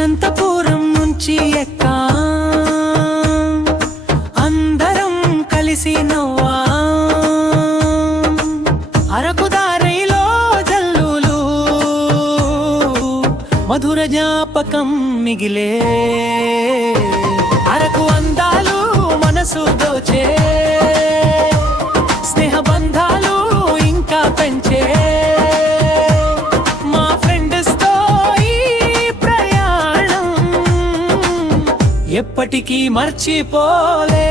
అనంతపురం నుంచి ఎక్కా అందరం కలిసి నవ్వా అరకు దారిలో జల్లులు మధుర జ్ఞాపకం మిగిలే అరకు అందాలు మనసు దోచే స్నేహ బంధాలు ఇంకా పెంచే మా ఫ్రెండ్స్ తో ఈ ప్రయాణం ఎప్పటికీ మర్చిపోలే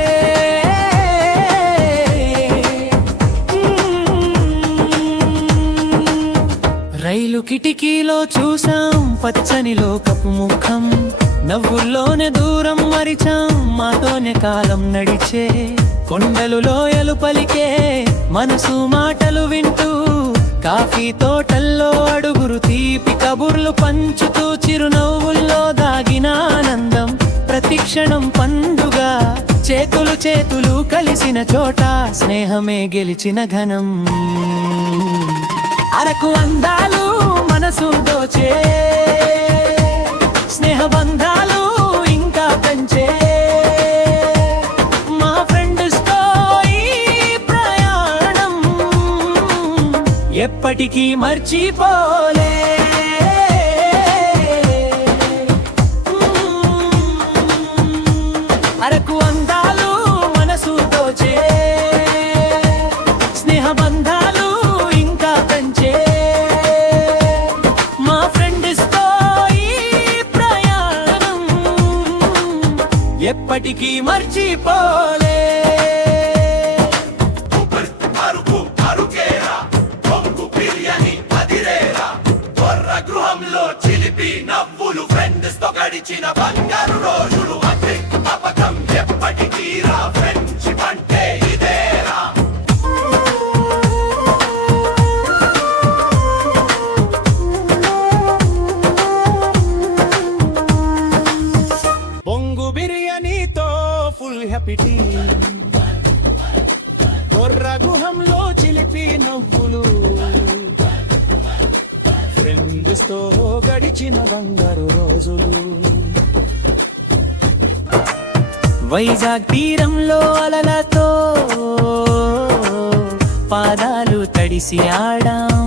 రైలు కిటికీలో చూసాం పచ్చని లోకపు ముఖం నవ్వుల్లోనే దూరం మరిచాం మాతోనే కాలం నడిచే కొండలు లోయలు పలికే మనసు మాటలు వింటూ కాఫీ తోటల్లో అడుగురు తీపి కబుర్లు పంచుతూ చిరునవ్వుల్లో దాగిన ఆనందం ప్రతి క్షణం పండుగ చేతులు కలిసిన చోట స్నేహమే గెలిచిన ఘనం అరకు అందాలు మనసు దోచే స్నేహ బంధాలు ఇంకా పెంచే మా ఫ్రెండ్స్ తో ఈ ప్రయాణం ఎప్పటికీ మర్చిపోలే అరకు అందాలు మనసు దోచే స్నేహ బంధాలు ఇంకా పెంచే మా ఫ్రెండ్స్ తో ఎప్పటికీ మర్చిపోలే గృహంలో చిలిపి నవ్వులు ఫ్రెండ్స్ తో గడిచిన బంగారు రోజులు అపకం ఎప్పటికీ రా ఫ్రెండ్షిప్ అంటే ఇదేరా బొంగు బిర్యానీతో ఫుల్ హ్యాపీ కొర్ర గుహంలో చిలిపి నవ్వులు ఫ్రెండ్స్ తో గడిచిన బంగారు రోజులు వైజాగ్ తీరంలో అలలతో పాదాలు తడిసి ఆడాం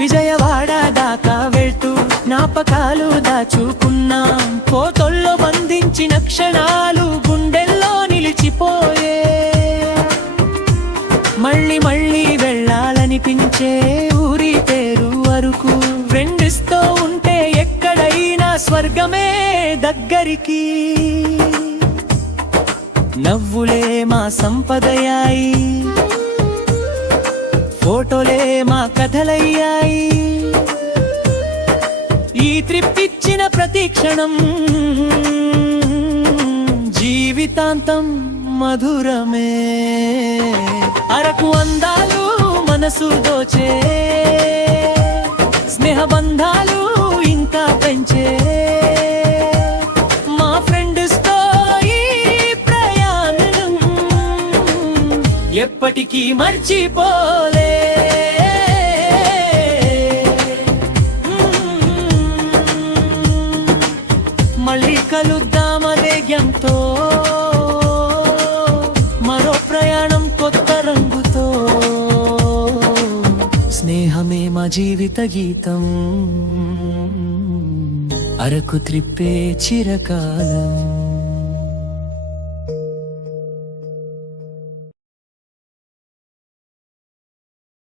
విజయవాడ దాకా వెళ్తూ జ్ఞాపకాలు దాచుకున్నాం కోతల్లో బంధించిన క్షణాలు గుండెల్లో నిలిచిపోయే మళ్ళీ మళ్ళీ వెళ్ళాలనిపించే ఊరి పేరు అరకు ఫ్రెండ్స్ తో ఉంటే ఎక్కడైనా స్వర్గమే దగ్గరికి నవ్వులే మా సంపదయాయి ఫోటోలే మా కథలయ్యాయి ఈ ట్రిప్ ఇచ్చిన ప్రతి క్షణం జీవితాంతం మధురమే అరకు అందాలు మనసు దోచే స్నేహ బంధాలు ఇంకా పెంచే మా ఫ్రెండ్స్ తో ఈ ప్రయాణం ఎప్పటికీ మర్చిపోలే మళ్ళీ కలుద్దాం అదే జ్ఞంతో మరో ప్రయాణం కొత్త రంగుతో స్నేహమే మా జీవిత గీతం అరకు త్రిప్పే చిరకాలం